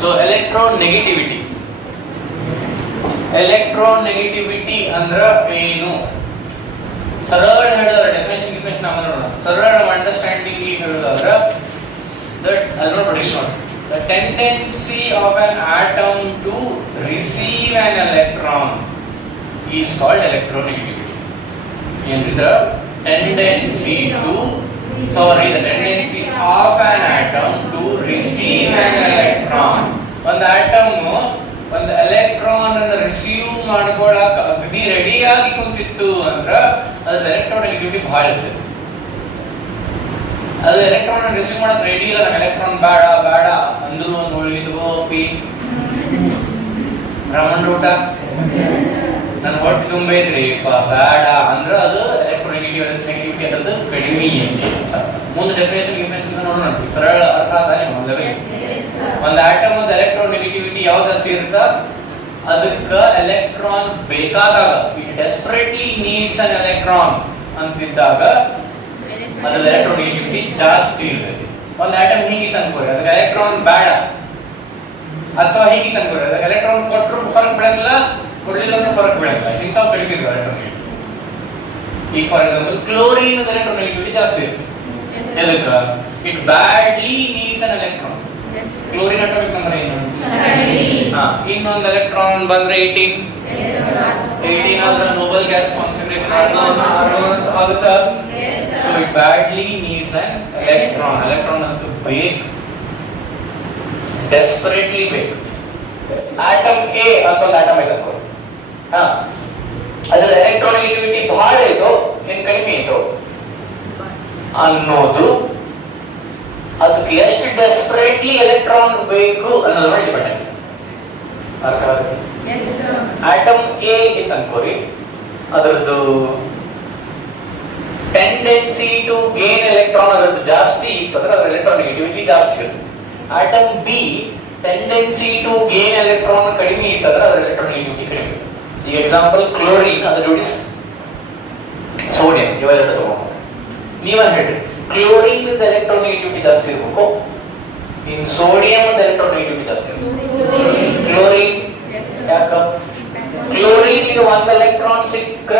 So electronegativity. Electronegativity ಅಂದ್ರ ಏನು? ಸರಳ ಹೇಳಿದ್ರೆ ಡೆಫಿನೇಷನ್ ನೋಡೋಣ. ಸರಳ ಅಂಡರ್ಸ್ಟ್ಯಾಂಡಿಂಗ್ ಹೇಳೋದಾದ್ರೆ ಅಲ್ಲಿ ನೋಡಿ the tendency of an atom to receive an electron is called electronegativity. And the tendency of an atom to receive an electron. ಒಂದು atom ಒಂದು ಎಲೆಕ್ಟ್ರಾನ್ ಅನ್ನು ರಿಸೀವ್ ಮಾಡ್ಕೊಳ್ಳಾಕ ಅಗದಿ ರೆಡಿ ಆಗಿ ಕುಂತಿತ್ತು ಅಂದ್ರ ಅದ್ರ ಎಲೆಕ್ಟ್ರೋನೆಗೆಟಿವಿಟಿ ಬಹಳ ಇರ್ತದೆ. ಅದು ಎಲೆಕ್ಟ್ರಾನ್ ರಿಸೀವ್ ಮಾಡಕ್ ರೆಡಿ ಇಲ್ಲ, ನಂಗೆ ಎಲೆಕ್ಟ್ರಾನ್ ಬೇಡ ಅಂದ್ರು ಒಂದು ಉಳಿದು ಪಿ ರಮಣ ಊಟ ನನ್ನ ಹೊಟ್ಟೆ ತುಂಬೈತ್ರಿ ಬೇಡ ಅಂದ್ರ ಅದು ಎಲೆಕ್ಟ್ರೋನೆಗೆಟಿವಿಟಿ ಅದ್ರದ್ದು ಕಡಿಮೆ ಅಂತ. ಮುಂದೆ ಡೆಫಿನೇಷನ್ ನೋಡೋಣ, ಸರಳ ಅರ್ಥ ಆದ್ರೆ ಒಂದು ಆಟಮ್ ಒಂದು ಎಲೆಕ್ಟ್ರೋನೆಗೆಟಿವಿಟಿ ಯಾವ ಜಾಸ್ತಿ ಇರುತ್ತ, ಅದಕ್ಕ ಎಲೆಕ್ಟ್ರಾನ್ ಬೇಕಾದಾಗ it desperately needs an electron ಅಂತಿದ್ದಾಗ ಅದ್ರ ಎಲೆಕ್ಟ್ರೋನೆಗೆಟಿವಿಟಿ ಜಾಸ್ತಿ ಇರ್ತದೆ. ಒಂದು ಆಟಮ್ ಹೀಗೆ ತಂದ್ಕೊರಿ, ಅದಕ್ಕೆ ಎಲೆಕ್ಟ್ರಾನ್ ಬೇಡ, ಅಥವಾ ಹೀಗೆ ತಂದ್ಕೊರಿ, ಅದಕ್ಕೆ ಎಲೆಕ್ಟ್ರಾನ್ ಕೊಟ್ಟರು ಫರಕ್ ಬೀಳಂಗಿಲ್ಲ, ಕೊಡ್ಲಿಲ್ಲ ಅಂದ್ರೆ ಫರಕ್ ಬೀಳಂಗಿಲ್ಲ. ಇಂಥವು ಕಡಿಮೆ ಇರ್ತದೆ ಎಲೆಕ್ಟ್ರೋನೆಗೆಟಿವಿಟಿ. ಈಗ ಫಾರ್ ಎಕ್ಸಾಂಪಲ್ ಕ್ಲೋರಿನ್ ಎಲೆಕ್ಟ್ರೋನೆಗೆಟಿವಿಟಿ ಜಾಸ್ತಿ ಇರುತ್ತೆ. ಎದಕ್ಕೆ? It badly needs an electron. Chlorine atomic number ಏನು? ಇನ್ನೊಂದು ಎಲೆಕ್ಟ್ರಾನ್ ಬಂದ್ರೆ 18 ಆದ್ರೆ ನೋಬಲ್ ಗ್ಯಾಸ್ ಕಾನ್ಫಿಗರೇಷನ್ ಆಗುತ್ತಾ? So it badly needs an electron. Electron ಅಂತ ಬೇಕು, desperately ಬೇಕು. ಆಟಮ್ A ಅಂತ ಒಂದು ಆಟಮ್ ಇದೆ ಅನ್ಕೋ, ಅದರ ಎಲೆಕ್ಟ್ರೋನೆಗೆಟಿವಿಟಿ ಬಹಳ ಇತ್ತು, ಏನ್ ಕಡಿಮೆ ಇತ್ತು ಅನ್ನೋದು ಅದಕ್ಕೆ ಎಷ್ಟು ಡೆಸ್ಪರೇಟ್ಲಿ ಎಲೆಕ್ಟ್ರಾನ್ ಬೇಕು ಅನ್ನೋದ್ರ ಮೇಲೆ ಡಿಪೆಂಡ್ ಆಗಿದೆ. ಅರ್ಥ ಆಗುತ್ತೆ? ಆಟಮ್ A ಇತ್ತು ಅನ್ಕೋರಿ, ಅದರದ್ದು ಟೆಂಡೆನ್ಸಿ ಟು ಗೇನ್ ಎಲೆಕ್ಟ್ರಾನ್ ಅದರದ್ದು ಜಾಸ್ತಿ ಇತ್ತಂದ್ರೆ ಅದರ ಎಲೆಕ್ಟ್ರೋನೆಗೆಟಿವಿಟಿ ಜಾಸ್ತಿ ಇರುತ್ತೆ. Atom B tendency to gain electron ಕಡಿಮೆ ಇತ್ತಂದ್ರೆ ಅದರ ಎಲೆಕ್ಟ್ರೋನೆಗೆಟಿವಿಟಿ ಕಡಿಮೆ. ಈಗ ಎಕ್ಸಾಂಪಲ್ ಕ್ಲೋರಿನ್ ಅದರ ಜೋಡಿ ಸೋಡಿಯಂ ಇವೆರಡು ತಗೊಂಡು ನೀವ ಹೇಳ್ರಿ, ಕ್ಲೋರಿನ್ ಎಲೆಕ್ಟ್ರೋನೆಗೆಟಿವಿಟಿ ಜಾಸ್ತಿ ಇರಬೇಕು, ಇನ್ ಸೋಡಿಯಂ ಎಲೆಕ್ಟ್ರೋನೆಗೆಟಿವಿಟಿ ಜಾಸ್ತಿ ಇರಬೇಕು. ಕ್ಲೋರಿನ್ ಯಾಕ? ಕ್ಲೋರಿನ್ ಗೆ ಒಂದು ಎಲೆಕ್ಟ್ರಾನ್ ಸಿಕ್ಕ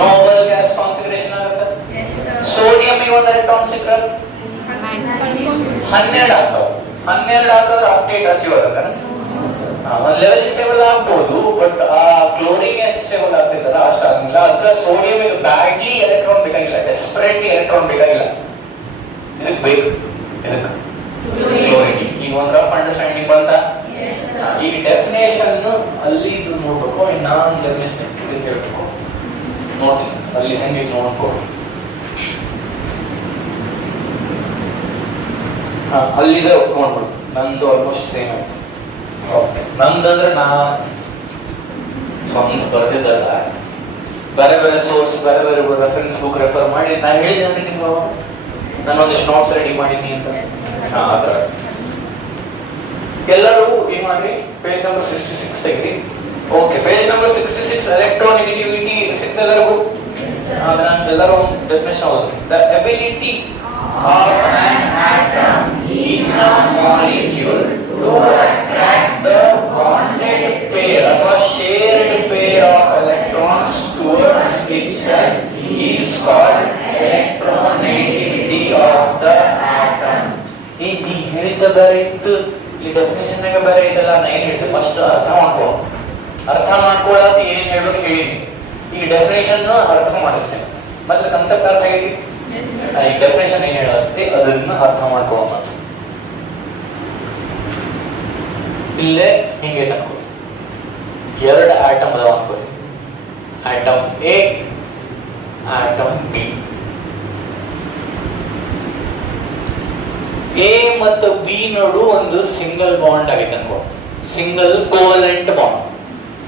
ನೋಬಲ್ ಗ್ಯಾಸ್ ಕಾನ್ಫಿಗರೇಷನ್ ಆಗುತ್ತೆ. ಸೋಡಿಯಂ ಗೆ ಒಂದು ಎಲೆಕ್ಟ್ರಾನ್ ಸಿಕ್ಕ 12 ಆಗ್ತಾವ. 12 ಆಗ್ತದ್ರೆ ಅಪ್ಡೇಟ್ ಅಚೀವ್ ಆಗುತ್ತೆ. ಒಂದು ಲೆವೆಲ್ ಸ್ಟೇಬಲ್ ಆಗ್ಬಹುದು, ಬಟ್ ಆ ಕ್ಲೋರಿನ್ ಎಷ್ಟು ಸ್ಟೇಬಲ್ ಆಗ್ತಿದ್ದಲ್ಲ ಅಷ್ಟು ಆಗಿಲ್ಲ. ಅದಕ್ಕೆ ಸೋಡಿಯಂ ಬ್ಯಾಡ್ಲಿ ಎಲೆಕ್ಟ್ರಾನ್ ಬೇಕಾಗಿಲ್ಲ, ಡೆಸ್ಪರೇಟ್ಲಿ ಎಲೆಕ್ಟ್ರಾನ್ ಬೇಕಾಗಿಲ್ಲ, ಇದಕ್ಕೆ ಬೇಕು. ಇದಕ್ಕೆ ಕ್ಲೋರಿನ್. ಈಗ ಒಂದು ರಫ್ ಅಂಡರ್ಸ್ಟ್ಯಾಂಡಿಂಗ್ ಬಂತ? ಈಗ ಡೆಫಿನೇಷನ್ ಅಲ್ಲಿ ಇದು ನೋಡ್ಬೇಕು, ಇನ್ನೊಂದು ಡೆಫಿನೇಷನ್ ಇದಕ್ಕೆ ಹೇಳ್ಬೇಕು. ನೋಡ್ತೀನಿ ಅಲ್ಲಿ ಹೆಂಗೆ ನೋಡ್ಬೋದು. ಅಲ್ಲಿದೆ ಒಪ್ಕೊಂಡ್ಬಿಡು, ನಂದು ಆಲ್ಮೋಸ್ಟ್ ಸೇಮ್ ಆಯ್ತು. ಓಕೆ, ನಂದಂದ್ರೆ ನಾ ಸ್ವಂತ ಬರ್ದಿದ್ದಲ್ಲ, ಬೇರೆ ಬೇರೆ ಸೋರ್ಸ್ ಬೇರೆ ಬೇರೆ ರೆಫರೆನ್ಸ್ ಬುಕ್ ರೆಫರ್ ಮಾಡಿ ನಾನು ಹೇಳಿದೆ ಅಂದ್ರೆ ನಿಮ್ಗೆ ನಾನು ಒಂದಿಷ್ಟು ನೋಟ್ಸ್ ರೆಡಿ ಮಾಡಿದ್ದೀನಿ ಅಂತ. ಆತರ ಎಲ್ಲರೂ ಏನ್ ಮಾಡ್ರಿ, ಪೇಜ್ ನಂಬರ್ 66 ತೆಗ್ರಿ. ಓಕೆ, ಪೇಜ್ ನಂಬರ್ 66 ಎಲೆಕ್ಟ್ರೋನೆಗೆಟಿವಿಟಿ ಸಿಕ್ತದೆಲ್ಲರಿಗೂ? ಎಲ್ಲರೂ ಡೆಫಿನೇಷನ್ ಓದ್ರಿ. The ability of an atom in a molecule to attract the bonded pair ಅಥವಾ shared pair of electrons towards itself is called electronegativity of the atom. ಈ ನೀ ಹೇಳಿದ ಬೇರೆ ಇತ್ತು, ಈ ಡೆಫಿನೇಷನ್ ನಾಗ ಬೇರೆ ಇದೆಲ್ಲ. ನಾ ಏನ್ ಹೇಳಿದೆ ಫಸ್ಟ್ ಅರ್ಥ ಮಾಡ್ಕೊಳ್ಳೋದು ಏನೇನ್ ಹೇಳ್ಬೇಕು ಹೇಳಿ. ಈ ಡೆಫಿನೇಷನ್ ಅರ್ಥ ಮಾಡಿಸ್ತೇನೆ, ಮತ್ತೆ ಕನ್ಸೆಪ್ಟ್ ಅರ್ಥ ಹೇಳಿ. ಈ ಡೆಫಿನೇಷನ್ ಏನ್ ಹೇಳುತ್ತೆ ಅದನ್ನ ಅರ್ಥ ಮಾಡ್ಕೊಳ್ಳೋಣ. ಇಲ್ಲೇ ಹಿಂಗೆ ಅನ್ಕೊಳ್ಳಿ, ಎರಡು ಆಟಮ್ ಅದಾವ ಅನ್ಕೊಳ್ಳಿ, atom A, atom B. A ಮತ್ತು ಬಿ ನಡು ಒಂದು ಸಿಂಗಲ್ ಬಾಂಡ್ ಆಗಿದೆ ಅನ್ಕೋ, single covalent bond.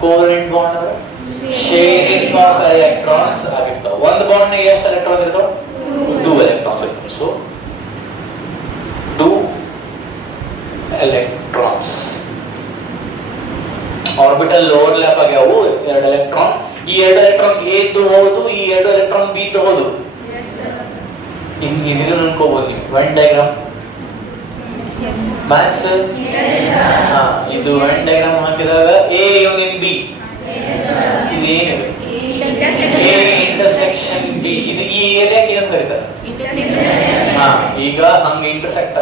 Covalent bond ಅಂದ್ರೆ ಶೇರಿಂಗ್ ಆಫ್ ಎಲೆಕ್ಟ್ರಾನ್ಸ್ ಆಗಿರ್ತಾವ. ಒಂದು ಬಾಂಡ್ ನಾಗ ಎಷ್ಟು ಎಲೆಕ್ಟ್ರಾನ್ ಇರ್ತಾವ? 2 ಎಲೆಕ್ಟ್ರಾನ್ಸ್ ಇರ್ತಾವ. ಸೊ 2 ಎಲೆಕ್ಟ್ರಾನ್ಸ್ ಆರ್ಬಿಟಲ್ ಓವರ್ಲ್ಯಾಪ್ ಆಗ್ಯಾವು, 2 ಎಲೆಕ್ಟ್ರಾನ್. ಈ 2 ಎಲೆಕ್ಟ್ರಾನ್ ಎ ದ್ದು ಹೌದು, ಈ 2 ಎಲೆಕ್ಟ್ರಾನ್ ಬಿ ದ್ದು ಹೌದು. ಹಿಂಗೆ ಇದನ್ನು ಅನ್ಕೋಬಹುದು ನೀವು ವೆನ್ ಡಯಾಗ್ರಾಮ್. ಮ್ಯಾಥ್ಸ್ ಇದು ಒನ್ ಡಯಾಗ್ರಾಮ್ ಹಾಕಿದಾಗ ಎ ಯೂನಿಯನ್ ಬಿ ಇದು ಏನಿದೆ ಎ ಇಂಟರ್ಸೆಕ್ಷನ್ ಬಿ ಇದು ಈ ಏರಿಯಾಕ್ಕೆ ಏನಂತ ಕರೀತಾರೆ ಈಗ ಹಂಗೆ ಇಂಟರ್ಸೆಕ್ಟ್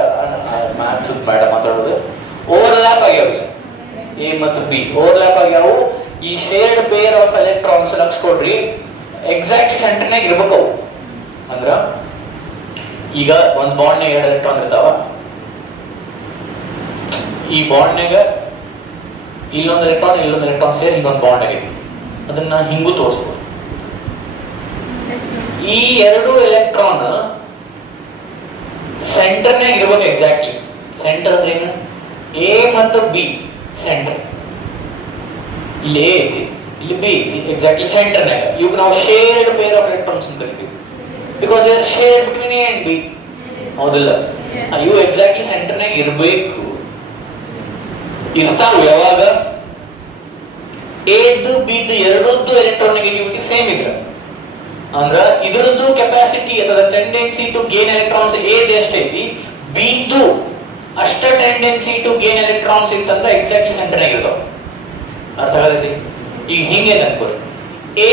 ಮ್ಯಾಥ್ಸ್ ಬೇಡ ಮಾತಾಡೋದು ಓವರ್ಲ್ಯಾಪ್ ಆಗ್ಯಾವ ಎ ಮತ್ತು ಬಿ ಓವರ್ಲ್ಯಾಪ್ ಆಗ್ಯಾವು ಈ ಶೇರ್ಡ್ ಪೇರ್ ಆಫ್ ಎಲೆಕ್ಟ್ರಾನ್ಸ್ ಲಕ್ಷ ಕೊಡ್ರಿ ಎಕ್ಸಾಕ್ಟ್ಲಿ ಸೆಂಟರ್ನಾಗ ಇರ್ಬೇಕು ಅವು ಅಂದ್ರ ಈಗ ಒಂದ್ ಬಾಂಡ್ನಾಗ 2 ಎಲೆಕ್ಟ್ರಾನ್ ಇರ್ತಾವ ಈ ಬಾಂಡ್ನಾಗ ಇಲ್ಲೊಂದು ಎಲೆಕ್ಟ್ರಾನ್ ಸೇರಿ ಹಿಂಗೊಂದು ಬಾಂಡ್ ಆಗೈತಿ ಅದನ್ನ ಹಿಂಗೂ ತೋರಿಸ್ಬೋದು ಈ 2 ಎಲೆಕ್ಟ್ರಾನ್ ಸೆಂಟರ್ನಾಗ ಇರ್ಬೇಕು ಎಕ್ಸಾಕ್ಟ್ಲಿ ಸೆಂಟರ್ ಅಂದ್ರೆ ಏನು ಎ ಮತ್ತು ಬಿ ಸೆಂಟರ್ ಇಲ್ಲಿ ಎ ಐತಿ ಇಲ್ಲಿ ಬಿ ಐತಿ ಎಕ್ಸಾಕ್ಟ್ಲಿ ಸೆಂಟರ್ನಾಗ ಇವಾಗ ನಾವು ಶೇರ್ಡ್ ಪೇರ್ ಆಫ್ ಎಲೆಕ್ಟ್ರಾನ್ಸ್ ಅಂತ ಕರಿತೀವಿ because they are shared between A and B ಹೌದಿಲ್ಲ ಇವು ಎಕ್ಸಾಕ್ಟ್ಲಿ ಸೆಂಟರ್ನಾಗ ಇರಬೇಕು ಇರ್ತಾವ ಯಾವಾಗ ಎದು ಬಿದು ಎರಡದ್ದು ಎಲೆಕ್ಟ್ರಾನೆಗೆಟಿವಿಟಿ ಸೇಮ್ ಇದ್ರ ಅಂದ್ರ ಇದರದ್ದು ಕೆಪಾಸಿಟಿ ಅಥವಾ ಟೆಂಡೆನ್ಸಿ ಟು ಗೇನ್ ಎಲೆಕ್ಟ್ರಾನ್ಸ್ ಎದು ಎಷ್ಟೈತಿ ಬಿದು ಅಷ್ಟ ಟೆಂಡೆನ್ಸಿ ಟು ಗೇನ್ ಎಲೆಕ್ಟ್ರಾನ್ಸ್ ಇತ್ತಂದ್ರ ಎಕ್ಸಾಕ್ಟ್ಲಿ ಸೆಂಟರ್ನಾಗ ಇರ್ತಾವ ಅರ್ಥ ಆಗತೈತಿ ಈಗ ಹಿಂಗೆ ಅನ್ಕೋರಿ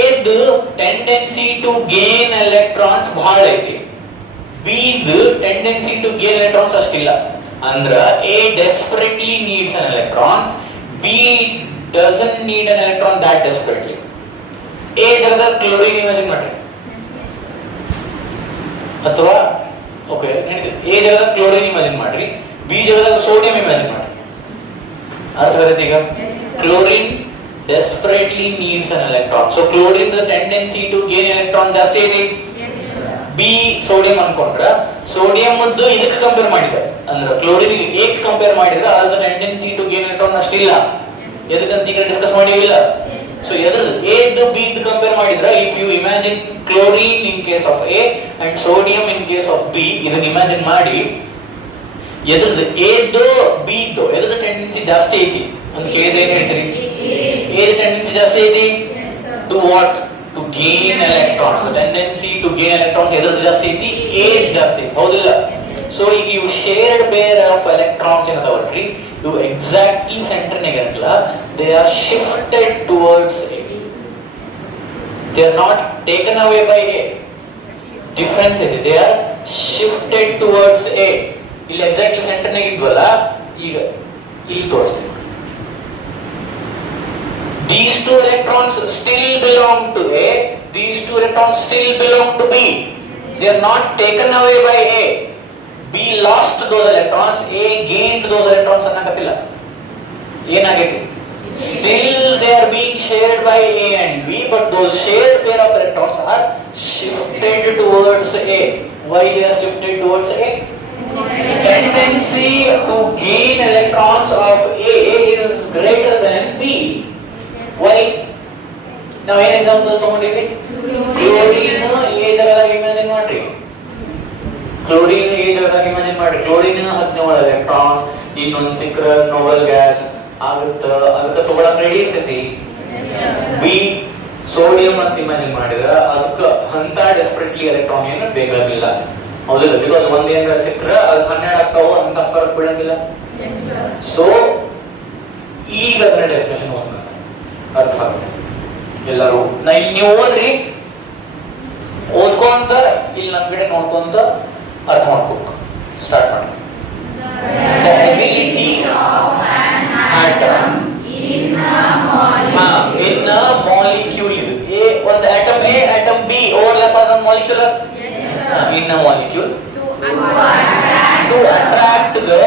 ಎದು ಟೆಂಡೆನ್ಸಿ ಟು ಗೇನ್ ಎಲೆಕ್ಟ್ರಾನ್ಸ್ ಬಹಳ ಐತಿ ಬಿದು ಟೆಂಡೆನ್ಸಿ ಟು ಗೇನ್ ಎಲೆಕ್ಟ್ರಾನ್ಸ್ ಅಷ್ಟಿಲ್ಲ ಅಂದ್ರ A desperately needs an electron b doesn't need an electron that desperately A ಜಾಗದಾಗ ಕ್ಲೋರಿನ್ ಇಮ್ಯಾಜಿನ್ ಮಾಡ್ರಿ ಅಥವಾ ಓಕೆ ನಡೀತದೆ ಎ ಜಾಗದಾಗ ಕ್ಲೋರಿನ್ ಇಮ್ಯಾಜಿನ್ ಮಾಡ್ರಿ ಬಿ ಜಾಗದಾಗ ಸೋಡಿಯಂ ಇಮ್ಯಾಜಿನ್ ಮಾಡ್ರಿ ಅರ್ಥ ಆಗತ್ತೆ ಈಗ chlorine desperately needs an electron so chlorine the tendency to gain electron ಜಾಸ್ತಿ ಐತಿ ಬಿ ಸೋಡಿಯಂ ಅನ್ಕೊಂಡ್ರ ಸೋಡಿಯಂ ಮತ್ತು ಇದಕ್ಕೆ ಕಂಪೇರ್ ಮಾಡಿದ್ದಾರೆ ಅಂದ್ರೆ ಕ್ಲೋರಿನ್ ಏಕ್ ಕಂಪೇರ್ ಮಾಡಿದ್ರೆ ಅದರ ಟೆಂಡೆನ್ಸಿ ಟು ಗೇನ್ ಎಲೆಕ್ಟ್ರಾನ್ ಅಷ್ಟಿಲ್ಲ ಎದಕ್ಕಂತ ಈಗ ಡಿಸ್ಕಸ್ ಮಾಡಿವಿಲ್ಲ ಸೊ ಎದ್ರದ್ದು ಎ ದು ಬಿ ದು ಕಂಪೇರ್ ಮಾಡಿದ್ರೆ if you imagine chlorine in case of A and sodium in case of B ಇದನ್ನ ಇಮ್ಯಾಜಿನ್ ಮಾಡಿ ಎದ್ರದ್ದು ಎ ದು ಬಿ ದು ಎದ್ರದ್ದು ಟೆಂಡೆನ್ಸಿ ಜಾಸ್ತಿ ಐತಿ ಅಂತ ಕೇಳಿದ್ರೆ ಏನ್ ಹೇಳ್ತೀರಿ ಎ ದು ಟೆಂಡೆನ್ಸಿ ಜಾಸ್ತಿ ಐತಿ to what to gain electrons the tendency to gain electrons ಎದರದ್ದು ಜಾಸ್ತಿ ಐತಿ ಎ ಜಾಸ್ತಿ ಐತಿ ಹೌದಿಲ್ಲ ಸೊ ಈಗ ಇವು ಶೇರ್ಡ್ ಪೇರ್ ಆಫ್ ಎಲೆಕ್ಟ್ರಾನ್ಸ್ ಏನದವಲ್ರಿ ಇವು ಎಕ್ಸಾಕ್ಟ್ಲಿ ಸೆಂಟರ್ ನಾಗ ಇರಲ್ಲ they are shifted towards A they are not taken away by A difference ಇದೆ they are shifted towards A ಇಲ್ಲಿ ಎಕ್ಸಾಕ್ಟ್ಲಿ ಸೆಂಟರ್ ನಾಗ ಇದ್ವಲ್ಲ ಈಗ ಇಲ್ಲಿ ತೋರಿಸ್ತೀವಿ these two electrons still belong to A these two electrons still belong to B they are not taken away by A B lost those electrons A gained those electrons annakatilla enageti still they are being shared by A and B but those shared pair of electrons are shifted towards A why they are shifted towards A tendency to gain electrons of A is greater than B why now an example ತಗೊಂಡಿವಿ chlorine A ಜಾಗದಾಗ imagine ಮಾಡ್ರಿ chlorine A ಜಾಗದಾಗ imagine ಮಾಡ್ರಿ chlorine 17 electron ಇನ್ನೊಂದು ಸಿಕ್ರ Nobel gas ಆಗುತ್ತ ಅದಕ್ಕೆ ತಗೊಳಕ್ ರೆಡಿ ಇರ್ತೈತಿ ಬಿ ಸೋಡಿಯಂ ಅಂತ ಇಮ್ಯಾಜಿನ್ ಮಾಡಿದ್ರ ಅದಕ್ಕೆ ಅಂತ ಡೆಸ್ಪರೇಟ್ಲಿ ಎಲೆಕ್ಟ್ರಾನ್ ಏನು ಬೇಕಾಗಿಲ್ಲ ಹೌದಿಲ್ಲ ಬಿಕಾಸ್ ಒಂದ್ ಏನಾರ ಸಿಕ್ರ ಅದು 12 ಆಗ್ತಾವ ಅಂತ ಫರಕ್ ಬೀಳಂಗಿಲ್ಲ ಸೊ ಈಗ ಅದನ್ನ ಡೆಫಿನೇಷನ್ ಓದ್ಬೇಕು ಅರ್ಥ ಆಗುತ್ತೆ ಎಲ್ಲರೂ ನಾ ಇಲ್ಲಿ ನೀವು ಓದ್ರಿ ಓದ್ಕೊಂತ ಇಲ್ಲಿ ನಮ್ಮ ಕಡೆ ನೋಡ್ಕೊಂತ ಅರ್ಥ ಮಾಡ್ಬೇಕು ಸ್ಟಾರ್ಟ್ ಮಾಡಿ The ability of an atom in a molecule ಇದು ಎ ಒಂದು atom A atom B overlap ಆದ molecule in a molecule to attract the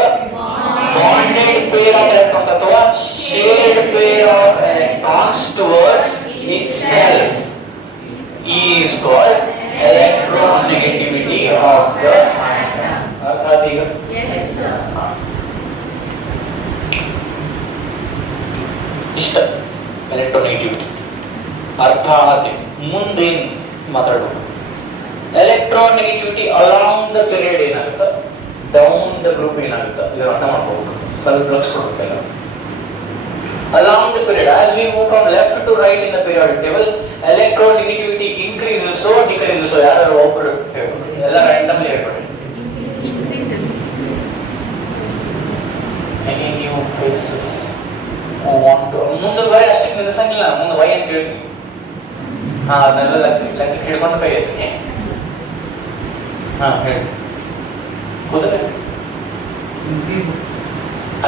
bonded pair of electrons ಅಥವಾ shared pair of electrons towards itself is called electronegativity of the atom ಅರ್ಥಾತ್ ಈಗ yes sir ಇಷ್ಟ electronegativity ಅರ್ಥಾತ್ ಮುಂದೆ ಮಾತಾಡಬೇಕು electronegativity along the period ಏನಾಗುತ್ತೆ down the group ಏನಾಗುತ್ತೆ ಇದರ ಅರ್ಥ ಮಾಡ್ಕೋಬೇಕು ಸ್ವಲ್ಪ ಲಕ್ಷ ಕೊಡಬೇಕಲ್ಲ along the period as we move from left to right in the periodic table electronegativity increases so decreases so ಯಾರು ಒಬ್ಬರು ಎಲ್ಲ randomly ಹೇಳ್ಬಿಡಿ ಫೇಸಸ್ ವಾಂಟ್ ಟು ಮುಂದೆ ವೈ ಅಷ್ಟಕ್ಕೆ ನಿಲ್ಲಿಸಂಗಿಲ್ಲ, ಮುಂದೆ ವೈ ಅಂತ ಹೇಳ್ತೀನಿ. ಅದನ್ನೆಲ್ಲ ಲೆಕ್ಕ ಹಿಡ್ಕೊಂಡು ಕೈ ಐತಿ. ಹೇಳಿ ಗೊತ್ತಾಗ.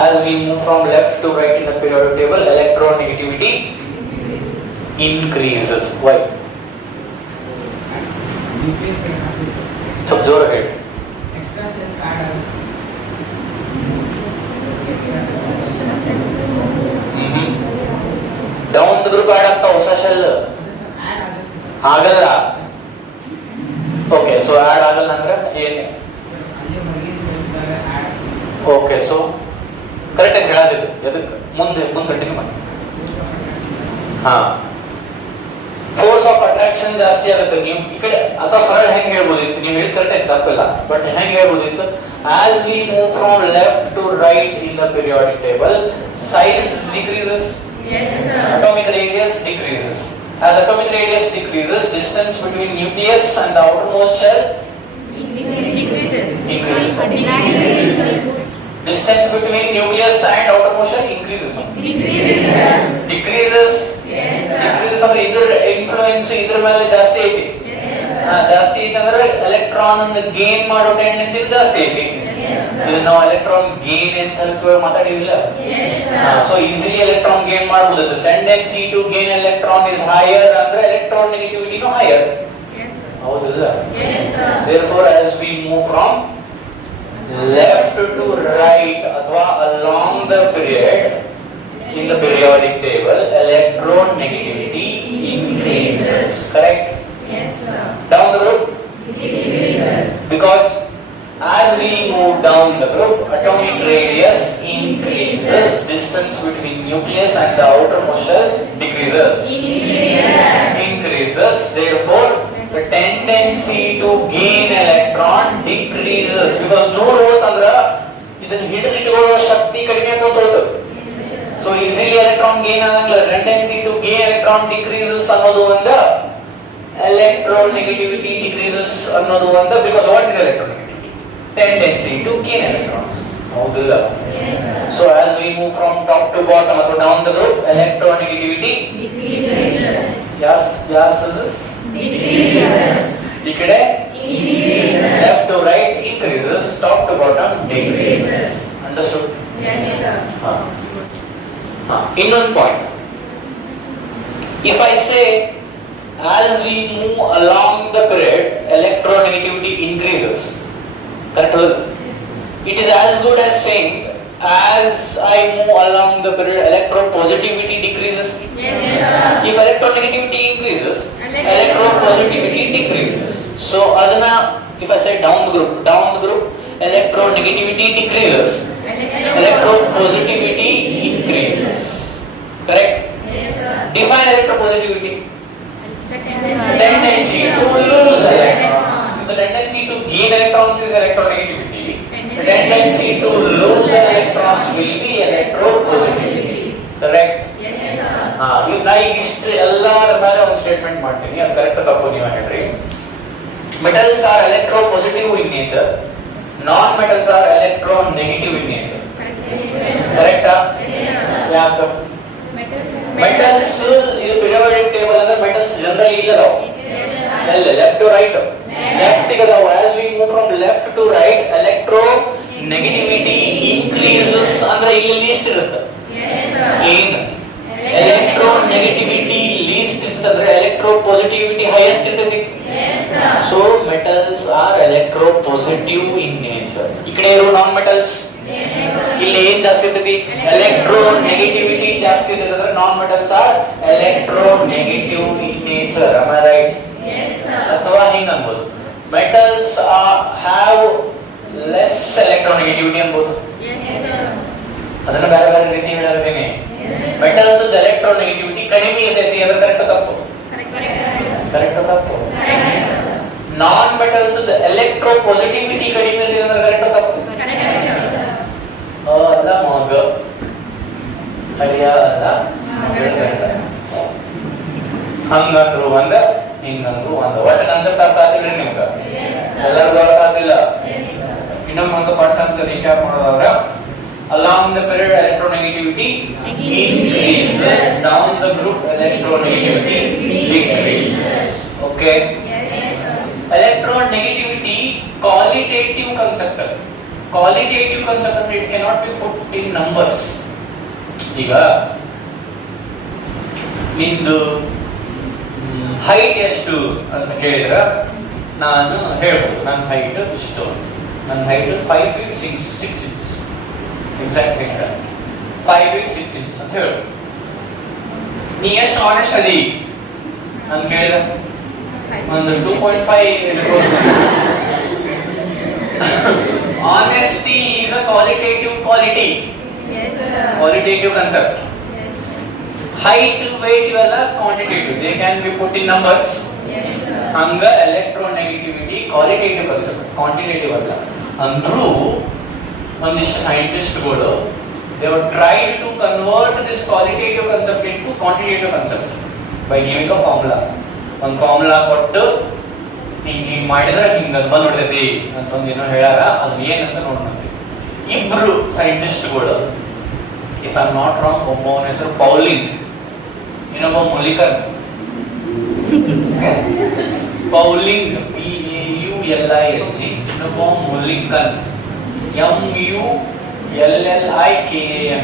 As we move from left to right in the periodic table, electronegativity increases. Why? सब जोर है. Down the group add ಆಗ್ತಾ ಹೊಸ ಶೆಲ್ ಆಗಲ್ಲ. ಓಕೆ, ಸೊ ಆಡ್ ಆಗಲ್ಲ ಅಂದ್ರೆ ಏನು? ಓಕೆ, ಸೊ ಕರೆಕ್ಟ್ ಆಗಿ ಹೇಳೋದಿಲ್ಲ. ಎದಕ್ಕೆ ಮುಂದೆ ಕಂಟಿನ್ಯೂ ಮಾಡಿ. ಫೋರ್ಸ್ ಆಫ್ ಅಟ್ರಾಕ್ಷನ್ ಜಾಸ್ತಿ ಆಗುತ್ತೆ. ನೀವು ಈ ಕಡೆ ಅಥವಾ ಸರಳ ಹೆಂಗೆ ಹೇಳ್ಬೋದಿತ್ತು, ನೀವು ಹೇಳಿ ಕರೆಕ್ಟ್ ಆಗಿ ತಪ್ಪಿಲ್ಲ, ಬಟ್ ಹೆಂಗೆ ಹೇಳ್ಬೋದಿತ್ತು? As we move from left to right in the periodic table, size decreases, atomic radius decreases. As atomic radius decreases, distance between nucleus and the outermost shell increases. Distance between nucleus and outermost shell increases. Decreases. Decreases ಅಂದ್ರೆ ಇದರ influence ಇದರ ಮೇಲೆ ಜಾಸ್ತಿ ಐತಿ. ಜಾಸ್ತಿ ಐತಿ ಅಂದ್ರೆ electron ಅನ್ನು ಗೇನ್ ಮಾಡೋ ಟೆಂಡೆನ್ಸಿ ಜಾಸ್ತಿ ಐತಿ. ನಾವು ಎಲೆಕ್ಟ್ರಾನ್ ಗೇನ್ ಅಂತ ಮಾತಾಡಿಲ್ಲ. ಸೊ ಈಸಿಲಿ ಎಲೆಕ್ಟ್ರಾನ್ ಗೇನ್ ಮಾಡಬಹುದು. Tendency to gain electron is higher ಅಂದ್ರೆ ಎಲೆಕ್ಟ್ರಾನ್ ನೆಗೆಟಿವಿಟಿ ನೂ ಹೈಯರ್. ಹೌದಲ್ಲ? therefore as we move from left to right ಅಥವಾ along the period in the periodic table, electronegativity increases. Correct? Yes, sir. Down the group? Decreases. Because as we move down the group, atomic radius increases, distance between nucleus and the outermost shell decreases. Increases. Therefore, the tendency to gain electron decreases. Because ದೂರ ಹೋತಂದ್ರ ಇದನ್ನ ಹಿಡಿದಿಟ್ಟುಕೊಳ್ಳುವ ಶಕ್ತಿ ಕಡಿಮೆ ಆಗೋದು. So easily electron gain ಆಗಂಗಿಲ್ಲ. Tendency to gain electron decreases ಅನ್ನೋದು ಒಂದು, electronegativity decreases ಅನ್ನೋದು ಒಂದು. Because what is electronegativity? Tendency to gain electrons. ಹೌದಲ್ಲ? So as we move from top to bottom ಅಥವಾ down the group, electronegativity decreases. Yes, decreases. ಈ ಕಡೆ left to right increases, top to bottom decreases. Understood? Yes, sir. ಇನ್ನೊಂದು point. If I say as we move along the period, electronegativity increases. Correct? Yes. It is as good as saying as I move along the period, electropositivity decreases. Yes, sir. If electronegativity increases, electropositivity decreases. So adana, if I say down the group, electronegativity decreases, electropositivity increases. Correct? Yes, sir. Define electropositivity. Tendency to lose electrons. The tendency to gain electrons is electronegativity. The tendency to lose electrons will be electropositivity. Correct? Yes, sir. ನಾ ಈಗ ಇಷ್ಟು ಎಲ್ಲರ ಮೇಲೆ ಒಂದು statement ಮಾಡ್ತೀನಿ, ಅದು correct ತಪ್ಪು ನೀವು ಹೇಳ್ರಿ. Metals are electropositive in nature. Non-metals are electronegative in nature. Correct? ಯಾಕೆ? ಮೆಟಲ್ಸ್ ಇದು periodic table ಅಂದ್ರೆ ಮೆಟಲ್ಸ್ ಜನರಲಿ ಇಲ್ಲದಾವು. ಎಲ್ಲ ಲೆಫ್ಟ್ ಟು ರೈಟ್. ಲೆಫ್ಟ್ ಇಗದಾವು. as we move from left to right, electronegativity increases ಅಂದ್ರೆ ಇಲ್ಲಿ ಲೀಸ್ಟ್ ಇರುತ್ತೆ. ಏನು? electronegativity least ಇರ್ತಂದ್ರೆ electropositivity highest ಇರ್ತೈತಿ. So metals are electropositive in nature. ಈ ಕಡೆ ಇರೋ ನಾನ್ ಮೆಟಲ್ಸ್ ಇಲ್ಲಿ ಏನ್ ಜಾಸ್ತಿ ಇರ್ತೈತಿ? electronegativity ಜಾಸ್ತಿ ಇರ್ತೈತಿ. ಅಂದ್ರೆ non metals are electronegative in nature. Am I right? Yes, sir. ಅಥವಾ ಹಿಂಗ ಅನ್ಬೋದು, metals have less electronegativity ಅನ್ಬೋದು. Yes, sir. ಅದನ್ನ ಬೇರೆ ಬೇರೆ ರೀತಿ ಹೇಳಲಿದ್ದೀನಿ. ಮೆಟಲ್ಸ್ ಎಲೆಕ್ಟ್ರೋನೆಗಟಿವಿಟಿ ಕಡಿಮೆ ಇರ್ತೈತಿ. ಅದು ಕರೆಕ್ಟ್ ತಪ್ಪು? ಕರೆಕ್ಟ್ ತಪ್ಪು? ನಾನ್ ಮೆಟಲ್ಸ್ ಎಲೆಕ್ಟ್ರೋಪಾಸಿಟಿವಿಟಿ ಕಡಿಮೆ ಇರ್ತೈತಿ ಅಂದ್ರೆ ಕರೆಕ್ಟ್ ತಪ್ಪು? ಅಲ್ಲ ಮಗ ಹರಿಯ ಅಲ್ಲ ಹಂಗಂದ್ರು ಒಂದ ಹಿಂಗಂದ್ರು ಒಂದ. ಒಟ್ಟು ಕಾನ್ಸೆಪ್ಟ್ ಅರ್ಥ ಆಗಿಲ್ರಿ ನಿಮ್ಗೆ? ಎಲ್ಲರಿಗೂ ಅರ್ಥ ಆಗಿಲ್ಲ? ಇನ್ನೊಮ್ಮೆ ಒಂದು ಪಟ್ ಅಂತ ರೀಕ್ಯಾಪ್ ಮಾಡೋದಾದ್ರೆ, along the period electronegativity electronegativity increases, down the group electronegativity decreases. Okay. Electronegativity qualitative concept. Qualitative concept, it cannot be put in numbers. ಈಗ ನಿಂದು ಹೈಟ್ ಎಷ್ಟು ಅಂತ ಕೇಳಿದ್ರೆ ನಾನು ಹೇಳ್ಬೋದು ನನ್ನ ಹೈಟ್ ಇಷ್ಟು, ನನ್ನ ಹೈಟ್ 5 feet 6 inches ಎಕ್ಸಾಕ್ಟ್ ಹೇಳ 5 feet 6 inches ಅಂತ ಹೇಳ್ಬೋದು. ನೀ ಎಷ್ಟು ಆನೆಸ್ಟ್ ಅದಿ ಅಂತ ಕೇಳಿದ್ರೆ ಒಂದು 2.5. Honesty is a qualitative quality. Yes, sir. Qualitative concept. Yes, sir. Height, weight ಇವೆಲ್ಲ quantitative. They can be put in numbers. Yes, sir. ಹಂಗ electronegativity qualitative concept, quantitative ಅಲ್ಲ. ಅಂದ್ರೂ ಒಂದಿಷ್ಟು ಸೈಂಟಿಸ್ಟ್ಗಳು they have tried to convert this qualitative concept into quantitative concept by giving a formula. ಒಂದು formula ಕೊಟ್ಟು ಹಿಂಗೆ ಮಾಡಿದ್ರೆ ಹಿಂಗೆ ಅದು ಬಂದ್ಬಿಡ್ತೈತಿ ಅಂತಂದು ಏನೋ ಹೇಳ್ಯಾರ. ಅದು ಏನಂತ ನೋಡ್ಕೊಂತೀವಿ. ಇಬ್ರು ಸೈಂಟಿಸ್ಟ್ಗಳು, if I am not wrong, ಒಬ್ಬವನ ಹೆಸರು ಪೌಲಿಂಗ್, ಇನ್ನೊಬ್ಬ ಮುಲಿಕನ್. ಪೌಲಿಂಗ್ PAULING, ಇನ್ನೊಬ್ಬ ಮುಲಿಕನ್ MULLIKAN.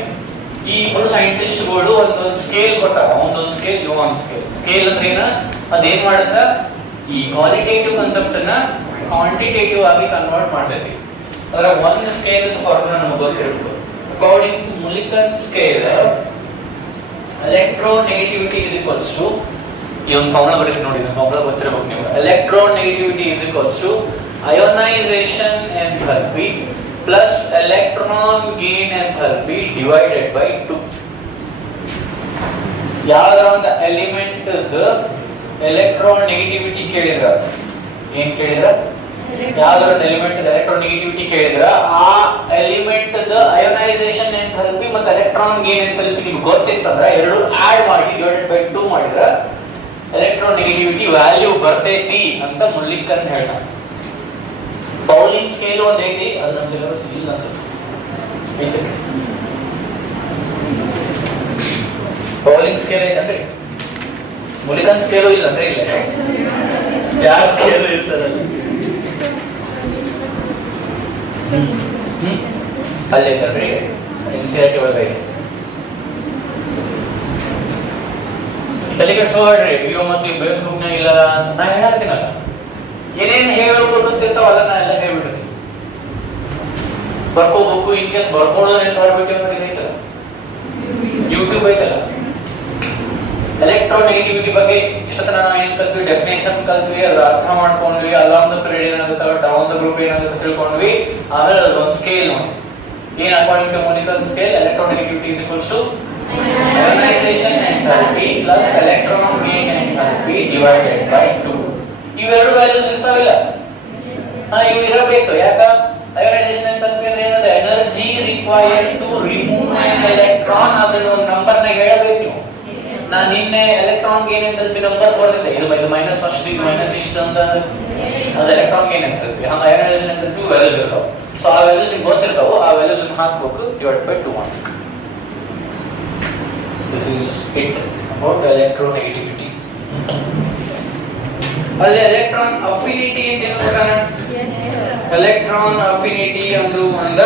ಈ ಇಬ್ರು ಸೈಂಟಿಸ್ಟ್ಗಳು ಒಂದೊಂದು ಸ್ಕೇಲ್ ಕೊಟ್ಟಾರ. ಒಂದೊಂದು ಸ್ಕೇಲ್, ಒಂದು ಸ್ಕೇಲ್. ಸ್ಕೇಲ್ ಅಂದ್ರೆ ಏನ, ಅದೇನ್ ಮಾಡುತ್ತ ಈ ಕ್ವಾಲಿಟೇಟಿವ್ ಕಾನ್ಸೆಪ್ಟ್ ಅನ್ನ ಕ್ವಾಂಟಿಟೇಟಿವ್ ಆಗಿ ಕನ್ವರ್ಟ್ ಮಾಡ್ತೈತಿ. ಅದರ ಒಂದು ಸ್ಕೇಲ್ ಫಾರ್ಮುಲಾ ನಮಗೆ ಗೊತ್ತಿರಬೇಕು. According to Mulliken scale, electronegativity is equals to, ಈ ಒಂದು ಫಾರ್ಮುಲಾ ಬರುತ್ತೆ ನೋಡಿ, ಇದನ್ನ ಫಾರ್ಮುಲಾ ಗೊತ್ತಿರಬೇಕು ನೀವು. electronegativity is equals to ionization enthalpy plus electron gain enthalpy divided by 2. ಯಾವ್ದಾರ ಒಂದು ಎಲಿಮೆಂಟ್ ಎಲೆಕ್ಟ್ರೋನೆಗೆಟಿವಿಟಿ ಕೇಳಿದ್ರ, ಏನ್ ಕೇಳಿದ್ರ, ಯಾವ್ದಾರ ಒಂದು ಎಲಿಮೆಂಟ್ ಎಲೆಕ್ಟ್ರೋನೆಗೆಟಿವಿಟಿ ಕೇಳಿದ್ರ ಆ ಎಲಿಮೆಂಟ್ ಅಯೋನೈಸೇಷನ್ ಎಂಥಾಲ್ಪಿ ಮತ್ತು ಎಲೆಕ್ಟ್ರಾನ್ ಗೇನ್ ಎಂಥಾಲ್ಪಿ ನಿಮ್ಗೆ ಗೊತ್ತಿತ್ತಂದ್ರ ಎರಡು ಆಡ್ ಮಾಡಿ ಡಿವೈಡೆಡ್ ಬೈ 2 ಮಾಡಿದ್ರ ಎಲೆಕ್ಟ್ರೋನೆಗೆಟಿವಿಟಿ ವ್ಯಾಲ್ಯೂ ಬರ್ತೈತಿ ಅಂತ ಮುಲಿಕನ್ ಹೇಳ್ದ. ಪೌಲಿಂಗ್ ಸ್ಕೇಲ್ ಒಂದು ಐತಿ, ಅದು ನಮ್ಮ ಸಿಲೆಬಸ್ ಇಲ್ಲ ಅನ್ಸುತ್ತೆ. ಪೌಲಿಂಗ್ ಸ್ಕೇಲ್ ಐತಂದ್ರೆ ಮುಲಿಕನ್ ಸ್ಕೇಲು ಇಲ್ಲ ಅಂದ್ರೆ ಇಲ್ಲ, ಯಾವ ಸ್ಕೇಲು ಇಲ್ಲ ಸರ್ ಅಲ್ಲಿ ಐತಲ್ರಿ NCERT ಒಳಗೆ ಐತಿ. ತಲೆಗೆ ಸೋಡ್ರಿ ಅಯ್ಯೋ ಮತ್ತೆ ಫೇಸ್ಬುಕ್ನಾಗ ಇಲ್ಲ ನಾ ಹೇಳ್ತೀನಲ್ಲ, ಏನೇನು ಹೇಳ್ಬೇಕು ಗೊತ್ತಿರ್ತಾವಲ್ಲ ನಾ ಎಲ್ಲ ಹೇಳ್ಬಿಡ್ತೀನಿ. ಬರ್ಕೋಬೇಕು, ಇನ್ ಕೇಸ್ ಬರ್ಕೊಳ್ಳೋದು ಏನ್ ಮಾಡ್ಬಿಟ್ಟು ನೋಡಿ ಐತಲ್ಲ, ಯೂಟ್ಯೂಬ್ ಐತಲ್ಲ. ಎಲೆಕ್ಟ್ರೋನೆಗೆಟಿವಿಟಿ ಬಗ್ಗೆ ಇಷ್ಟೊತ್ತ ನಾವು ಏನ್ ಕಲ್ತ್ವಿ, ಡೆಫಿನೇಷನ್ ಕಲ್ತ್ವಿ, ಅದ್ರ ಅರ್ಥ ಮಾಡ್ಕೊಂಡ್ವಿ, ಅಲಾಂಗ್ ದ ಪೀರಿಯಡ್ ಏನಾಗುತ್ತೆ, ಡೌನ್ ದ ಗ್ರೂಪ್ ಏನಾಗುತ್ತೆ ತಿಳ್ಕೊಂಡ್ವಿ. ಆಮೇಲೆ ಅದೊಂದು ಸ್ಕೇಲ್ ನೋಡಿ, ಏನ್ according to Mulliken scale electronegativity is equals to ionization enthalpy plus electron gain enthalpy divided by 2. ಇವೆರಡು ವ್ಯಾಲ್ಯೂಸ್ ಇರ್ತಾವಿಲ್ಲ, ಇವು ಇರಬೇಕು. ಯಾಕ, ಅಯೋನೈಸೇಷನ್ enthalpy ಅಂದ್ರೆ ಏನದು, energy required to remove an electron. ಅದನ್ನ ಒಂದು ನಂಬರ್ ನಾಗ ಹೇಳಬೇಕು ನೀವು. ನಾನು ನಿನ್ನೆ ಎಲೆಕ್ಟ್ರಾನ್ ಗೇನ್ ಎಂಥಾಲ್ಪಿ ನಂಬರ್ಸ್ ಬರ್ತಿದ್ದೆ, ಇದು ಮೈನಸ್ ಅಷ್ಟು, ಇದು ಮೈನಸ್ ಇಷ್ಟು ಅಂತ. ಅದು ಎಲೆಕ್ಟ್ರಾನ್ ಗೇನ್ ಎಂಥಾಲ್ಪಿ. ಹಂಗ ಅಯೋನೈಸೇಷನ್ ಎಂಥಾಲ್ಪಿ ವ್ಯಾಲ್ಯೂಸ್ ಇರ್ತಾವ. ಸೊ ಆ ವ್ಯಾಲ್ಯೂಸ್ ನಿಮ್ಗೆ ಗೊತ್ತಿರ್ತಾವ, ಆ ವ್ಯಾಲ್ಯೂಸ್ ಹಾಕ್ಬೇಕು, ಡಿವೈಡ್ ಬೈ 2 ಮಾಡ್ಬೇಕು. This is it about electronegativity. ಅಲ್ಲಿ ಎಲೆಕ್ಟ್ರಾನ್ ಅಫಿನಿಟಿ ಅಂತ ಏನು ಗೊತ್ತಾನ? ಎಲೆಕ್ಟ್ರಾನ್ ಅಫಿನಿಟಿ ಅಂದ್ರು ಒಂದ,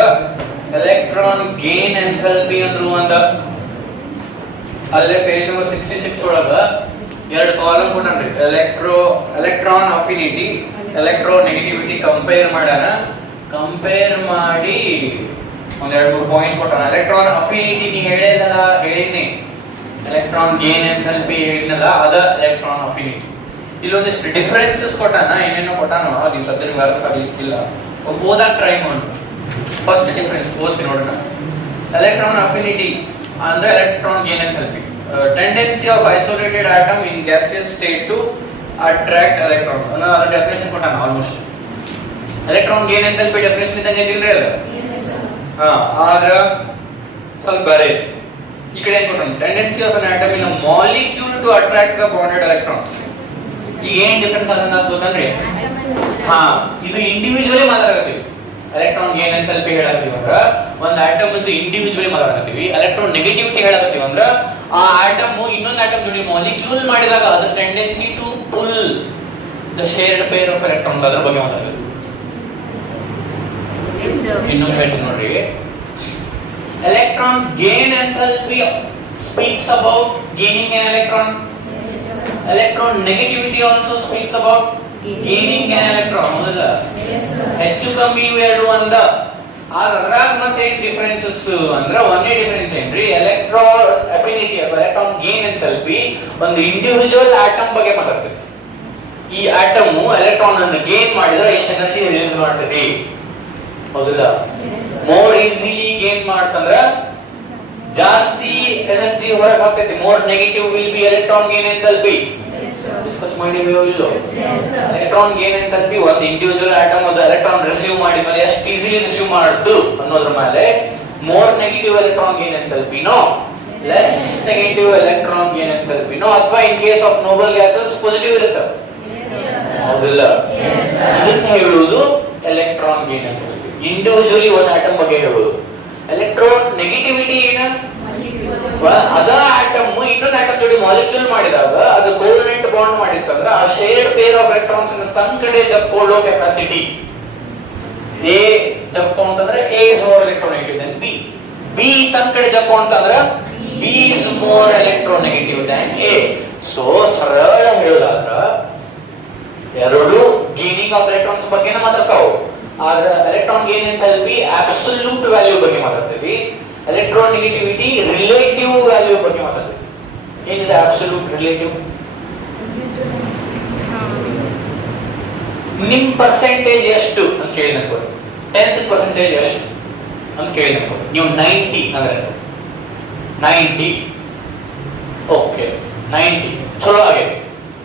ಎಲೆಕ್ಟ್ರಾನ್ ಗೇನ್ ಎಂಥಾಲ್ಪಿ ಅಂದ್ರು ಒಂದ. ಅಲ್ಲೇ ಪೇಜ್ ನಂಬರ್ 66 ಒಳಗ ಎರಡು ಕಾಲಮ್ ಕೊಟ್ಟಾನ್ರಿ. ಎಲೆಕ್ಟ್ರಾನ್ ಅಫಿನಿಟಿ, ಎಲೆಕ್ಟ್ರೋನೆಗೆಟಿವಿಟಿ ಕಂಪೇರ್ ಮಾಡ್ಯಾನ. ಕಂಪೇರ್ ಮಾಡಿ ಒಂದ್ 2-3 ಪಾಯಿಂಟ್ ಕೊಟ್ಟಾನ. ಎಲೆಕ್ಟ್ರಾನ್ ಅಫಿನಿಟಿ ನೀ ಹೇಳಿದ್ನಿ, ಎಲೆಕ್ಟ್ರಾನ್ ಗೇನ್ ಎಂಥಾಲ್ಪಿ ಹೇಳಿದ್ನಲ್ಲ, ಅದ ಎಲೆಕ್ಟ್ರಾನ್ ಅಫಿನಿಟಿ. ಇಲ್ಲೊಂದಿಷ್ಟು ಡಿಫರೆನ್ಸಸ್ ಕೊಟ್ಟಾನ, ಏನೇನೋ ಕೊಟ್ಟಾನೋ ನೀವು ಸದ್ಯ ಅರ್ಥ ಆಗ್ಲಿಕ್ಕಿಲ್ಲ, ಓದಾಕ್ ಟ್ರೈ ಮಾಡು. ಫಸ್ಟ್ ಡಿಫರೆನ್ಸ್ ಓದ್ತೀನಿ ನೋಡೋಣ. ಎಲೆಕ್ಟ್ರಾನ್ ಅಫಿನಿಟಿ ಅಂದ್ರೆ electron gain enthalpy, tendency of isolated atom in gaseous state to attract electrons ಅನ್ನೋ ಅದರ ಡೆಫಿನೇಷನ್ ಕೊಟ್ಟಾನ. Almost electron gain enthalpy definition ಇದ್ದಂಗೆ ಇದಿಲ್ರಿ ಅದು. ಆದ್ರ ಸ್ವಲ್ಪ ಬೇರೆ. ಈ ಕಡೆ ಏನ್ ಕೊಟ್ಟಾನ, tendency of an atom in a molecule to attract the bonded electrons. ಈಗ ಏನ್ ಡಿಫರೆನ್ಸ್ ಅದನ್ನ ಗೊತ್ತಂದ್ರೆ, ಇದು ಇಂಡಿವಿಜುವಲಿ ಮಾತಾಡಕತ್ತೀವಿ. ಎಲೆಕ್ಟ್ರಾನ್ ಗೇನ್ ಎಂಥಾಲ್ಪಿ ಹೇಳತ್ತೀವಿ ಅಂದ್ರ ಒಂದು ಆಟಮ್ ಬಂದು ಇಂಡಿವಿಜುವಲಿ ಮಾತಾಡಕತ್ತೀವಿ, ಎಲೆಕ್ಟ್ರಾನ್ ನೆಗೆಟಿವಿಟಿ ಹೇಳಕತ್ತೀವಿ ಅಂದ್ರ ಆ ಆಟಮ್ ಇನ್ನೊಂದು ಆಟಮ್ ಜೊತೆ ಮಾಲಿಕ್ಯೂಲ್ ಮಾಡಿದಾಗ ಅದರ tendency to pull the shared pair of electrons, ಅದ್ರ ಬಗ್ಗೆ ಮಾತಾಡೋದು. ಇನ್ನೊಂದು ಹೇಳ್ತೀನಿ ನೋಡ್ರಿ, electron gain enthalpy speaks about gaining an electron. Electron negativity also speaks about gaining an electron. ಹೌದಲ್ಲ? ಹೆಚ್ಚು ಕಮ್ಮಿ ಇವೆರಡು ಅಂದ ಅದ್ರಾಗ ಮತ್ತೆ ಡಿಫರೆನ್ಸಸ್ ಅಂದ್ರೆ ಒಂದೇ ಡಿಫರೆನ್ಸ್ ಏನ್ರಿ, ಎಲೆಕ್ಟ್ರಾನ್ ಅಫಿನಿಟಿ ಅಥವಾ ಎಲೆಕ್ಟ್ರಾನ್ ಗೇನ್ ಎಂಥಾಲ್ಪಿ ಒಂದು ಇಂಡಿವಿಜುವಲ್ ಆಟಮ್ ಬಗ್ಗೆ ಮಾತಾಡ್ತದೆ. ಈ ಆಟಮ್ ಎಲೆಕ್ಟ್ರಾನ್ ಅನ್ನು ಗೇನ್ ಮಾಡಿದ್ರೆ ಎಷ್ಟು ಎನರ್ಜಿ ರಿಲೀಸ್ ಮಾಡ್ತದೆ, ಹೌದಲ್ಲ? ಮೋರ್ ಈಸಿಲಿ ಗೇನ್ ಮಾಡ್ತಂದ್ರ ಜಾಸ್ತಿ ಎನರ್ಜಿ ಹೊರಗೆ ಹೋಗ್ತೈತಿ. More negative will be electron gain enthalpy. Discuss ಮಾಡಿದೆಯೋ ಇಲ್ಲೋ? ಎಲೆಕ್ಟ್ರಾನ್ ಗೇನ್ ಎಂಥಾಲ್ಪಿ ಒಂದು ಇಂಡಿವಿಜುವಲ್ ಆಟಮ್ ಅದು ಎಲೆಕ್ಟ್ರಾನ್ ರಿಸೀವ್ ಮಾಡಿ ಮೇಲೆ ಎಷ್ಟು ಈಸಿಲಿ ರಿಸೀವ್ ಮಾಡುದು ಅನ್ನೋದ್ರ ಮೇಲೆ ಮೋರ್ ನೆಗೆಟಿವ್ ಎಲೆಕ್ಟ್ರಾನ್ ಗೇನ್ ಎಂಥಾಲ್ಪಿನೋ ಲೆಸ್ ನೆಗೆಟಿವ್ ಎಲೆಕ್ಟ್ರಾನ್ ಗೇನ್ ಎಂಥಾಲ್ಪಿನೋ ಅಥವಾ in case of noble gases positive ಇರುತ್ತೆ, ಹೌದಿಲ್ಲ? ಇದನ್ನ ಹೇಳುವುದು ಎಲೆಕ್ಟ್ರಾನ್ ಗೇನ್ ಎಂಥಾಲ್ಪಿ. ಇಂಡಿವಿಜುವಲಿ ಒಂದು ಆಟಮ್ ಬಗ್ಗೆ ಹೇಳುವುದು. ಎಲೆಕ್ಟ್ರಾನ್ ನೆಗೆಟಿವಿಟಿ ಏನ, ಅದ ಆಟಮ್ ಇನ್ನೊಂದು ಆಟಮ್ ಜೊತೆ ಮಾಲಿಕ್ಯೂಲ್ ಮಾಡಿದಾಗ ಅದು ಕೋವೆಲೆಂಟ್ ಬಾಂಡ್ ಮಾಡಿತ್ತಂದ್ರೆ ಆ ಶೇರ್ಡ್ ಪೇರ್ ಆಫ್ ಎಲೆಕ್ಟ್ರಾನ್ಸ್ ತನ್ನ ಕಡೆ ಜಪ್ಕೊಳ್ಳೋ ಕೆಪಾಸಿಟಿ ಎ ಜಪ್ಕೊ ಅಂತಂದ್ರೆ A is more electronegative than B, B ತನ್ನ ಕಡೆ ಜಪ್ಕೊ ಅಂತಂದ್ರೆ B is more electronegative than A. So ಸರಳ ಹೇಳೋದಾದ್ರ ಎರಡು ಗೇನಿಂಗ್ ಆಫ್ ಎಲೆಕ್ಟ್ರಾನ್ಸ್ ಬಗ್ಗೆ ಮಾತಾಡ್ತಾವು, ಆದ್ರೆ electron gain enthalpy absolute value ಬಗ್ಗೆ ಮಾತಾಡ್ತೀವಿ, ಎಲೆಕ್ಟ್ರಾನ್ ನೆಗೆಟಿವಿಟಿ ರಿಲೇಟಿವ್ ವ್ಯಾಲ್ಯೂ ಬಗ್ಗೆ ಮಾತಾಡ್ತೀವಿ. ಏನಿದೆ ಅಬ್ಸಲ್ಯೂಟ್ ರಿಲೇಟಿವ್? ನಿಮ್ ಪರ್ಸೆಂಟೇಜ್ ಎಷ್ಟು ಅಂತ ಕೇಳಿ ಅನ್ಕೊಳ್ಳಿ, 10th ಪರ್ಸೆಂಟೇಜ್ ಎಷ್ಟು ಅಂತ ಕೇಳಿ ಅನ್ಕೊಳ್ಳಿ. ನೀವು 90 ಅಂದ್ರೆ 90 ಓಕೆ 90 ಚಲೋ ಆಗಿದೆ,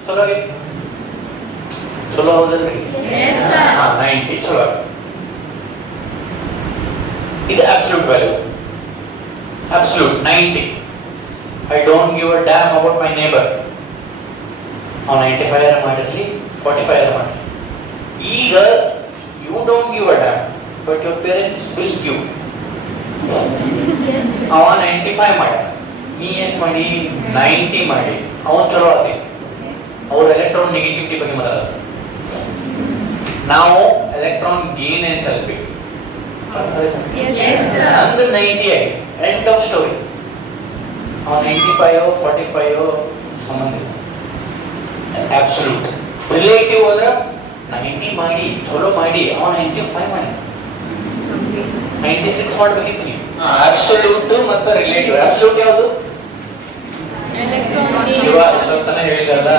ಚಲೋ ಆಗಿದೆ, ಚಲೋ ಹೌದಲ್ರಿ? 90 ಚಲೋ ಆಗಿದೆ. ಇದು absolute value, absolute 90. I don't give a damn about my neighbour. ಅವ್ನು 95 ಮಾಡಿರ್ಲಿ 45 ಮಾಡಿ. ಈಗ you don't give a damn but your parents will give. ಅವ 95 ಮಾಡ, ನೀ ಎಷ್ಟು ಮಾಡಿ 90 ಮಾಡಿ, ಅವನ್ ಚಲೋ ಆಗಿ ಅವ್ರ ಎಲೆಕ್ಟ್ರಾನ್ ನೆಗೆಟಿವಿಟಿ ಬಗ್ಗೆ ಮಾತಾಡ. ನಾವು ಎಲೆಕ್ಟ್ರಾನ್ ಗೇನ್ ಎಂಥಾಲ್ಪಿ ನಂದು 90 ಆಗಿ ಎಂಡ್ ಆಫ್ ಸ್ಟೋರಿ. ಅವ್ನು 85 45 ಸಂಬಂಧ ಇಲ್ಲ. ಅಬ್ಸಲ್ಯೂಟ್ ರಿಲೇಟಿವ್ ಅಂದ್ರೆ 90 ಮಾಡಿ ಚಲೋ ಮಾಡಿ, ಅವನು 95 ಮಾಡಿ 96 ಮಾಡ್ಬೇಕಿತ್ತು ನೀವು. ಅಬ್ಸಲ್ಯೂಟ್ ಮತ್ತು ರಿಲೇಟಿವ್. ಅಬ್ಸಲ್ಯೂಟ್ ಯಾವುದು? ಶಿವ ಇಷ್ಟೊತ್ತನ ಹೇಳಿದಲ್ಲ.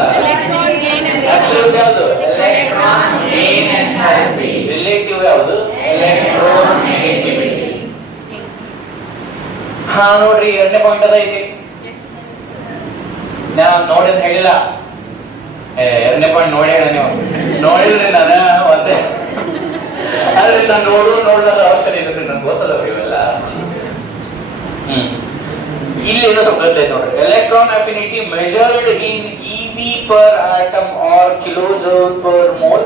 ಅಬ್ಸಲ್ಯೂಟ್ ಯಾವುದು? Electron gain enthalpy. ರಿಲೇಟಿವ್ ಯಾವುದು? Electron negativity. ಹಾ ನೋಡ್ರಿ, ಎರಡನೇ ಪಾಯಿಂಟ್ ಅದ ಐತಿ. ನಾನು ನೋಡಿದ್ ಹೇಳಿಲ್ಲ, ಎರಡನೇ ಪಾಯಿಂಟ್ ನೋಡಿ ಹೇಳ. ನೀವು ನೋಡಿದ್ರಿ ನಾನು ಮತ್ತೆ ಆದ್ರೆ ನಾನು ನೋಡೋದ ಅವಶ್ಯಕ ಇರುತ್ತೆ, ನನ್ಗೆ ಗೊತ್ತದ ಇವೆಲ್ಲ. ಇಲ್ಲಿ ಏನೋ ಸ್ವಲ್ಪ ಗೊತ್ತೈತೆ ನೋಡ್ರಿ. Electron affinity measured in eV per atom or kilojoule per mole.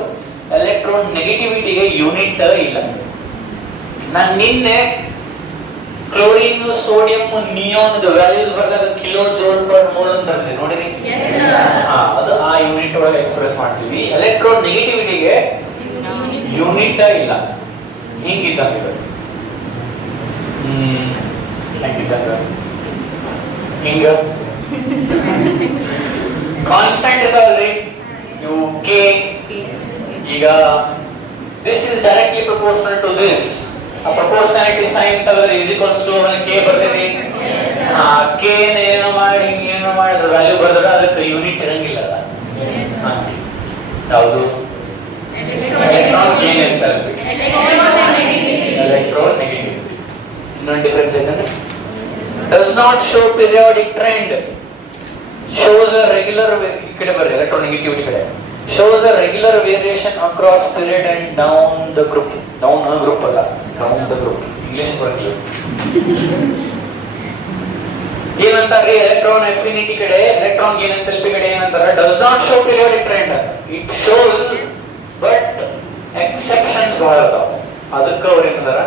Electron ನೆಗೆಟಿವಿಟಿಗೆ ಯೂನಿಟ್ ಇಲ್ಲ. ನಾನು ನಿನ್ನೆ ಕ್ಲೋರಿನ್ ಸೋಡಿಯಂ ನಿಯಾನ್ ವ್ಯಾಲ್ಯೂಸ್ ಬರ್ದಾಗ ಕಿಲೋ ಜೋಲ್ ಪರ್ ಮೋಲ್ ಅಂತ ಬರ್ತೀವಿ ನೋಡಿರಿ. ಅದು ಆ ಯೂನಿಟ್ ಒಳಗೆ ಎಕ್ಸ್ಪ್ರೆಸ್ ಮಾಡ್ತೀವಿ. ಎಲೆಕ್ಟ್ರಾನ್ ನೆಗೆಟಿವಿಟಿಗೆ ಯೂನಿಟ್ ಇಲ್ಲ. ಹಿಂಗಿದ್ದಂಗೆ ಹಿಂಗ ಕಾನ್ಸ್ಟೆಂಟ್ ಇದಾವಲ್ರಿ ಇವು ಕೆ. ಈಗ this is directly proportional to this. ಆ ಪ್ರಪೋರ್ಷನಾಲಿಟಿ ಸೈನ್ ತೆಗೆದ್ರೆ ಈಸ್ ಈಕ್ವಲ್ಸ್ ಟು ಕೆ ಬರ್ತೈತಿ. ಕೆ ಏನೋ ಮಾಡಿ ಏನೋ ಮಾಡಿದ್ರೆ ವ್ಯಾಲ್ಯೂ ಬರೆದ್ರೆ ಅದಕ್ಕೆ ಯೂನಿಟ್ ಇರಂಗಿಲ್ಲ. ಯಾವುದು? Electron gain enthalpy. Electron negativity. ಇನ್ನೊಂದು ಡಿಫರೆನ್ಸ್ ಏನಂದ್ರೆ does not show periodic trend, shows a regular ಈ ಕಡೆ ಬರ್ರಿ, ಎಲೆಕ್ಟ್ರಾನ್ ನೆಗೆಟಿವಿಟಿ ಕಡೆ shows a regular variation across period and down the group. down a group ಅಲ್ಲ, down the group. ಇಂಗ್ಲಿಷ್ ಬರಲಿಲ್ಲ. ಏನಂತಾರೆ electron affinity ಕಡೆ, ಎಲೆಕ್ಟ್ರಾನ್ ಗೇನ್ ಎಂಥಾಲ್ಪಿ ಕಡೆ ಏನಂತಾರೆ does not show periodic trend. it shows but exceptions ಬಹಳ ಅದಾವ. ಅದಕ್ಕೆ ಅವ್ರು ಏನಂತಾರ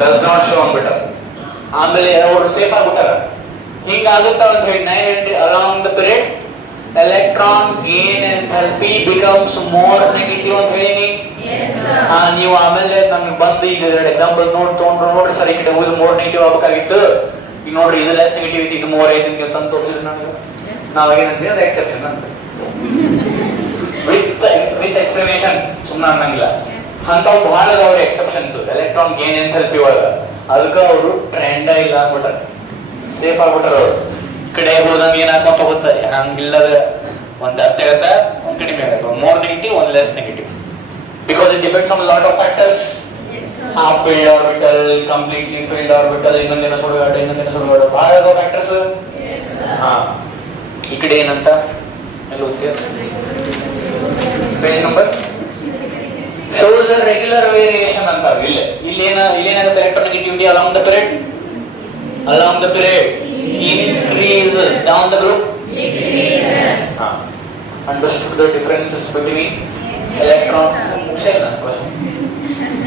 ಡಸ್ ನಾಟ್ ಶೋ ಅಂದ್ಬಿಟ್ಟ. ಆಮೇಲೆ ಅವರು ಸೇಫ್ ಆಗ್ಬಿಟ್ಟಾರ. ಹಿಂಗಾಗುತ್ತಾ ಅಂತ ಹೇಳಿ 9 along the period electron gain enthalpy becomes more negative ಅಂತ ಹೇಳಿನಿ. ನೀವು ಆಮೇಲೆ ನಮ್ಗೆ ಬಂದು ಈಗ ಎಕ್ಸಾಂಪಲ್ ನೋಡ್ರಿ ಸರ್, ಈ ಕಡೆ ಇದು ಮೋರ್ ನೆಗೆಟಿವ್ ಆಗಬೇಕಾಗಿತ್ತು, ಈಗ ನೋಡ್ರಿ ಇದು ಲೆಸ್ ನೆಗೆಟಿವ್ ಇದು ಮೋರ್ ಐತಿ ಅಂತ ತೋರಿಸಿದ್ರೆ ನಾವೇನಂತೀವಿ ಅದು ಎಕ್ಸೆಪ್ಷನ್ ಅಂತ ವಿತ್ ಎಕ್ಸ್ಪ್ಲನೇಷನ್, ಸುಮ್ಮನೆ ಅನ್ನಂಗಿಲ್ಲ. ಅಂತಾವ್ ಬಹಳ ಅವ್ರ ಎಕ್ಸೆಪ್ಷನ್ಸ್ ಎಲೆಕ್ಟ್ರಾನ್ ಗೇನ್ ಎಂಥಾಲ್ಪಿ ಒಳಗ. ಅದಕ್ಕೆ ಅವರು ಟ್ರೆಂಡ್ ಇಲ್ಲ ಅಂದ್ಬಿಟ್ಟಾರ, ಸೇಫ್ ಆಗ್ಬಿಟ್ಟಾರ. ಅವ್ರು ಕಡೆ ಹೋದಂಗೆ ಏನಾಗ್ಕೊಂತ ಹೋಗುತ್ತೆ, ಹಂಗಿಲ್ಲದ ಒಂದ್ ಜಾಸ್ತಿ ಆಗತ್ತ, ಒಂದ್ ಕಡಿಮೆ ಆಗತ್ತೆ, ಒಂದ್ ಮೋರ್ ನೆಗೆಟಿವ್, ಒಂದ್ less negative. Because it depends on lot of factors. Half filled orbital, completely filled orbital, ಇನ್ನೊಂದೇನೋ ಸುಡುಗಾಡು, ಇನ್ನೊಂದೇನೋ ಸುಡುಗಾಡು, ಬಹಳ ಫ್ಯಾಕ್ಟರ್ಸ್. ಹಾ, ಈ ಕಡೆ ಏನಂತ ಎಲ್ಲ page number shows a regular variation ಅಂತ. ಇಲ್ಲೇನಾಗುತ್ತೆ, electronegativity along the period increases, down the group decreases. Understood the differences between electron question.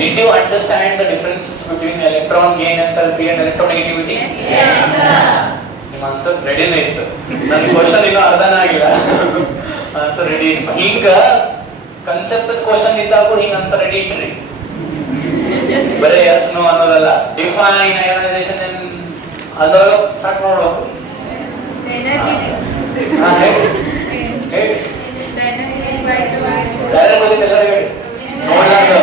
Did you understand the differences between electron gain enthalpy and electronegativity? Yes sir. ನಿಮ್ಮ answer ರೆಡಿನೇ ಇತ್ತು, ನನ್ನ question ಇನ್ನೂ ಅರ್ಥನೇ ಆಗಿಲ್ಲ. Answer ready. ಈಗ concept question ಇದ್ದಾಗ ಹಿಂಗ answer ready ಇಟ್ರಿ, ಬರೀ ಎಸ್ ನೋ ಅನ್ನೋದಲ್ಲ. ಡಿಫೈನ್ ಅಯೋನೈಸೇಷನ್ ಅದ್ರೊಳಗ ಸ್ಟಾರ್ಟ್ ಮಾಡ್ಬೇಕು. ನೋಡ್ಲಾರ್ದು